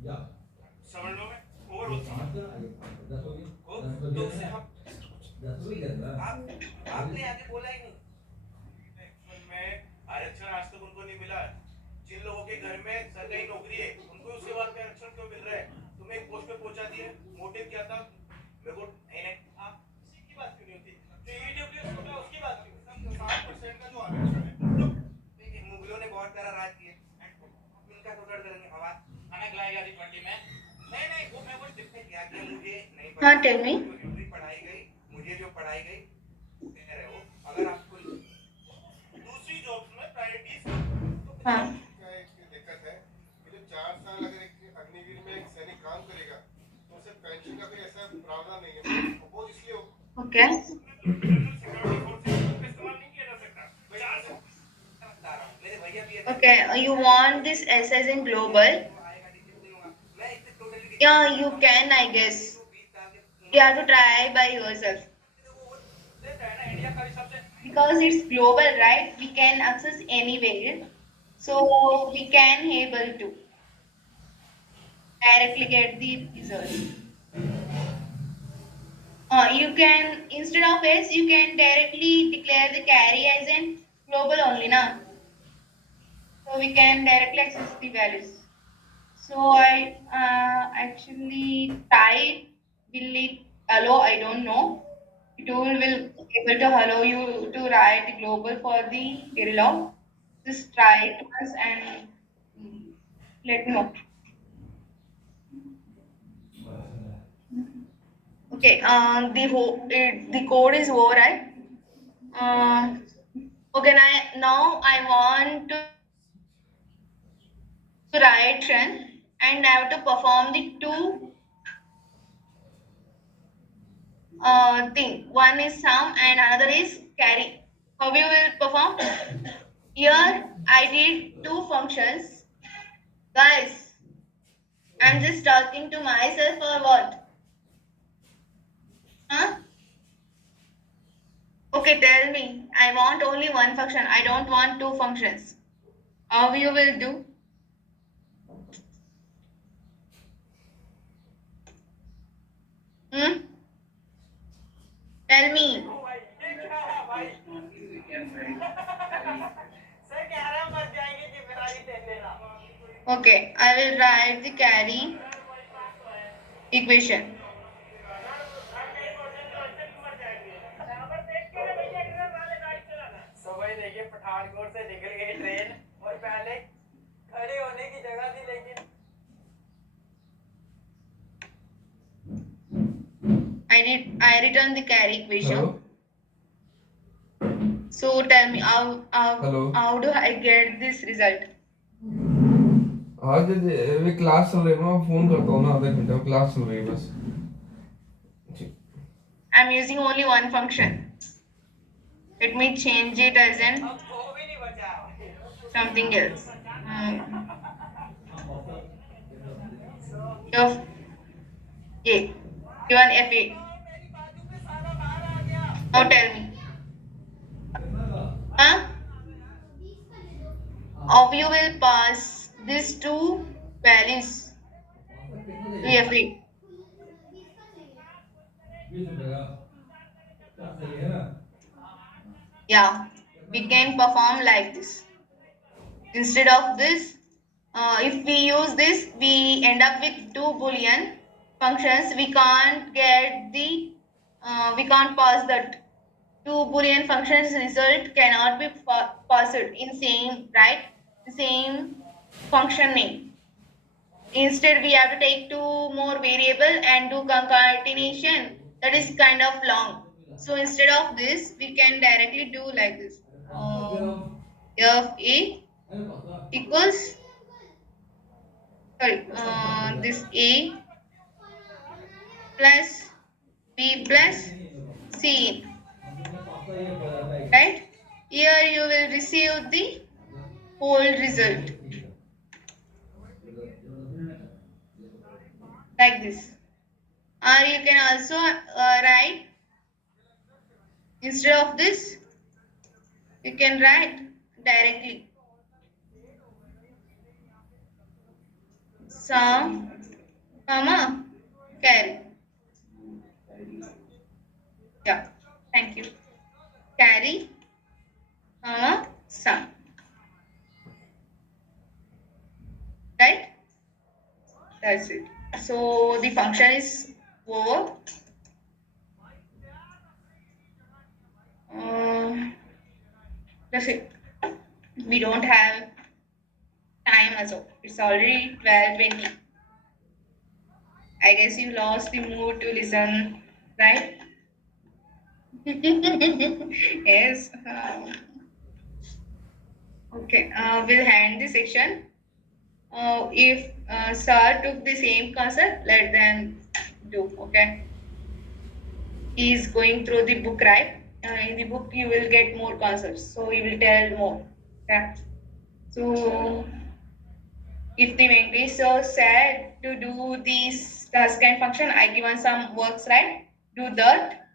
समझ लो में ओवर होती है तो उससे हम आपने आगे बोला ही नहीं में आरक्षण आज तक उनको नहीं मिला। जिन लोगों के घर में सरकारी नौकरी है उनको उसके बाद में आरक्षण क्यों मिल रहा है? तुम्हें एक पोस्ट पे पहुंचा दिए, मोटिव क्या था? मेरे को नहीं नहीं आप किसी की बात क्यों नहीं होती? जो ईडब्ल्यूएस कोटा उसकी बात क्यों? 60% का जो आरक्षण है देखिए मुगलों ने बहुत सारा राज किया, इनका तो डर करेंगे हवा खाना खिलाएगा थी मंडी में। नहीं नहीं वो मैं वो डिफरेंट किया कि मुझे नहीं हाँ, पता, टेल मी। जो हिस्ट्री पढ़ाई गई, मुझे जो पढ़ाई गई कह रहे हो। अगर आपको दूसरी जॉब्स में प्रायोरिटीज तो हाँ। क्या एक दिक्कत है कि जो 4 साल अगर एक अग्निवीर में एक सैनिक काम करेगा तो उसे पेंशन का कोई ऐसा प्रावधान नहीं है। वो इसलिए हो ओके। सिक्योरिटी फोर्सेस का इस्तेमाल नहीं किया जा सकता। चार से बता रहा हूँ मेरे भैया भी है। Okay, you want this SS in global? आएगा डिसिप्लिन होगा, मैं इससे टोटली डिसिप्लिन Yeah, नहीं you करता हूँ। can, I ये guess. जो 20 साल के You have to try by yourself. देता है ना इंडिया का भी सबसे Because it's global, right? We can access anywhere. So we can able to directly get the results. You can, instead of S, you can directly declare the carry as in global only now. So we can directly access the values. So I actually tried. Will it allow? I don't know. The tool will able to allow you to write global for the Verilog. Just try it once and mm, let me know. Okay. The code is over, right? Uh, okay. Now I want to write run and I have to perform the two thing. One is sum and another is carry. How you will perform? Here I did two functions. Guys, I'm just talking to myself or what? Huh? Okay, tell me. I want only one function. I don't want two functions. How you will do? Hmm? Tell me. भाई ये क्या है भाई? Sir कह रहा है मर जाएंगे जिम्मेदारी ले लेना। Okay, I will write the carry equation. सुबह देखिए पठानकोट से निकल गई ट्रेन और पहले खड़े होने की जगह थी लेकिन I written the carry equation. Hello? So tell me Hello? how do I get this result? आज अभी क्लास चल रही है, मैं फोन करता हूँ ना आधे घंटे में, क्लास चल रही है बस। जी। I'm using only one function. Let me change it as in अब वो भी नहीं बचा। something else. F A. Given F A. मेरी बाजू में सारा बाहर आ गया। Now tell me. Huh? How you will pass these two values to F A? Yeah, we can perform like this. Instead of this, if we use this, we end up with two boolean functions. We can't pass that two boolean functions result cannot be passed in same, right? The same function name. Instead, we have to take two more variable and do concatenation. That is kind of long. So instead of this, we can directly do like this. F A equals, sorry, this A plus B plus C, right? Here you will receive the whole result like this. Or you can also write, instead of this, you can write directly some, comma, carry. Yeah, thank you. Carry, comma, some. Right? That's it. So the function is over. Uh, that's it. We don't have time also. It's already 12:20. I guess you lost the mood to listen, right? Yes. Okay. We'll hand the section. If Sir took the same concept, let them do. Okay. He is going through the book, right? In the book, you will get more concepts, so he will tell more. Okay. So if the Venkatesh said to do this task and function, I given some works, right? Do that.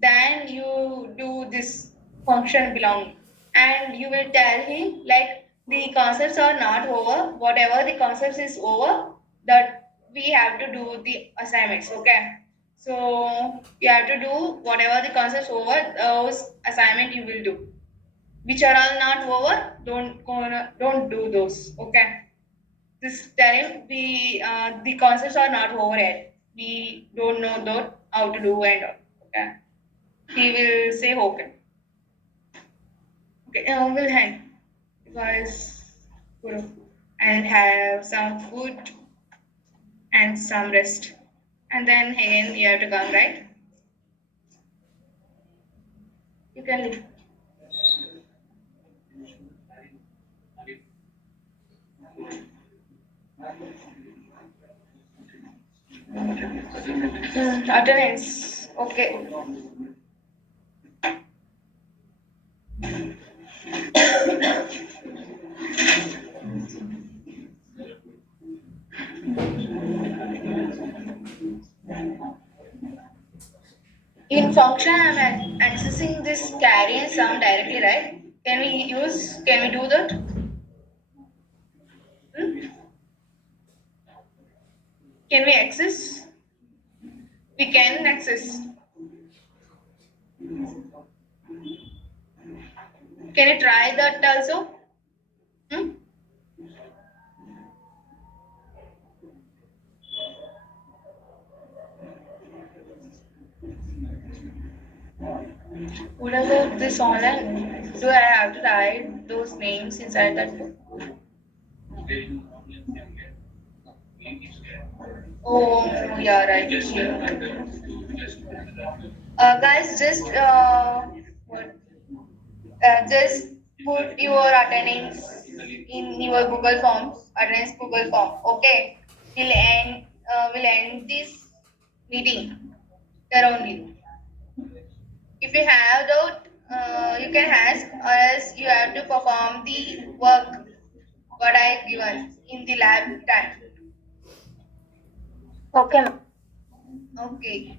Then you do this function belong. And you will tell him like the concepts are not over. Whatever the concepts is over, that we have to do the assignments. Okay. So you have to do whatever the concepts over, those assignment you will do. Which are all not over, don't do those. Okay. This time the concepts are not over yet. We don't know that how to do and all. Okay. He will say okay. Okay, we'll hang. You guys go and have some food and some rest. And then again you have to come, right? You can leave. Attendance. Okay. In function, I'm accessing this carry and sum directly, right? Can we do that? Hmm? Can we access? We can access. Can you try that also? Hmm? What about this online? Do I have to write those names inside that book? Oh, yeah, right. Guys, what, just put your attendance in your Google Forms, attendance Google Form. Okay, we'll end this meeting there only. If you have doubt, you can ask, or else you have to perform the work what I given in the lab time. Okay, ma'am. Okay.